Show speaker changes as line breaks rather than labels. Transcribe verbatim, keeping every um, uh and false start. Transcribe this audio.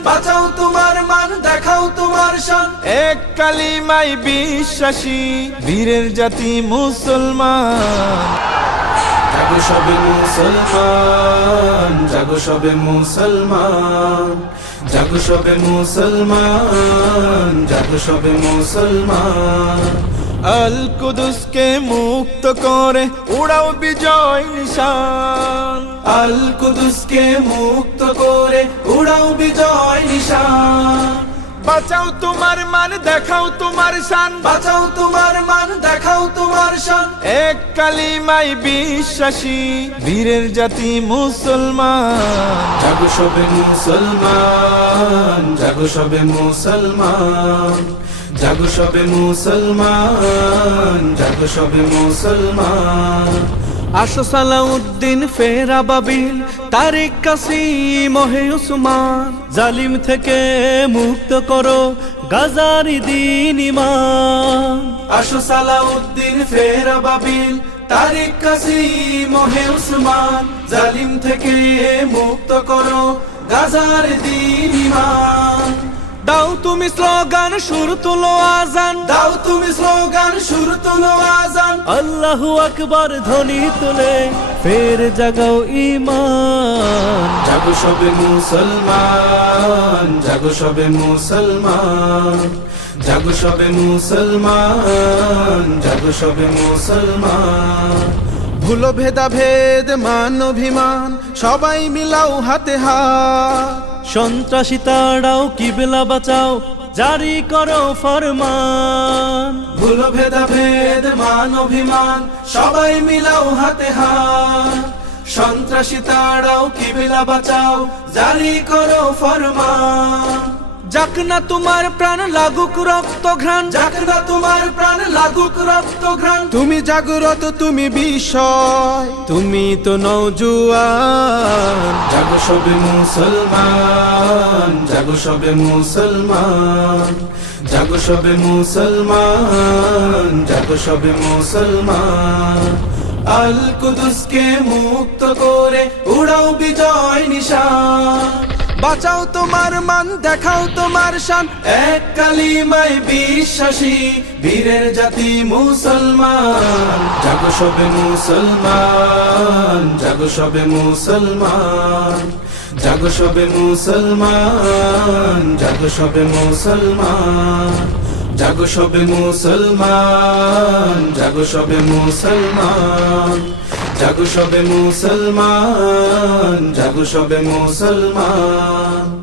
বাঁচাও তোমার মান, দেখাও তোমার শান।
এক কালিমায় বিশ্বাসী বীরের জাতি মুসলমান।
জাগো সবে মুসলমান, জাগো সবে মুসলমান, জাগো সবে মুসলমান, জাগো সবে মুসলমান।
আল কুদুসকে মুক্ত করে উড়াও বিজয় নিশান।
আল কুদুসকে মুক্ত করে উড়াও বিজয় নিশান।
বাঁচাও তোমার মান, দেখাও তোমার শান।
বাঁচাও তোমার মান, দেখাও তোমার শান।
এক কালিমায় বিশ্বাসী বীরের জাতি মুসলমান।
জাগো সবে মুসলমান, জাগো সবে মুসলমান, জাগো সবে মুসলমান, জাগো সবে মুসলমান।
আসো সালাউদ্দিন ফেরা বাবিল, তারিক কাসিম হে উসমান। জালিম থেকে মুক্ত করো গাজারি দিন ইমান।
আসো সালাউদ্দিন ফেরা বাবিল, তারিক কাসিম হে উসমান। জালিম থেকে মুক্ত করো গাজার দিন ইমান।
দাও তুমি স্লোগান, সুর তুলো আজান।
দাও তুমি স্লোগান, সুর তুলো আজান।
আল্লাহু আকবার ধ্বনি তুলে ফের জাগাও ঈমান।
জাগো সবে মুসলমান, জাগো সবে মুসলমান, জাগো সবে মুসলমান, জাগো সবে মুসলমান।
ভুলো ভেদাভেদ মান অভিমান, সবাই মিলাও হাতে হাত। সন্ত্রাসী তাড়াও কিবলা বাঁচাও, জারি করো ফরমান।
ভুলো ভেদাভেদ মান অভিমান, সবাই মিলাও হাতে হাত। সন্ত্রাসী তাড়াও কিবলা বাঁচাও, জারি করো ফরমান।
যাক না তোমার প্রাণ লাগুক রক্ত ঘ্রাণ।
যাক না তোমার প্রাণ লাগুক রক্ত ঘ্রাণ।
তুমি জাগ্রত, তুমি বিষয়, তুমি তো নওজোয়ান।
জাগো সবে মুসলমান, জাগো সবে মুসলমান, জাগো সবে মুসলমান, জাগো সবে মুসলমান। আল কুদুসকে মুক্ত করে উড়াও বিজয় নিশান।
বাঁচাও তোমার মান, দেখাও তোমার শান।
এক কালিমায় বিশ্বাসী বীরের জাতি মুসলমান। জাগো সবে মুসলমান, জাগো সবে মুসলমান, জাগো সবে মুসলমান, জাগো সবে মুসলমান, জাগো সবে মুসলমান, জাগো সবে মুসলমান, জাগো সবে মুসলমান, জাগো সবে মুসলমান।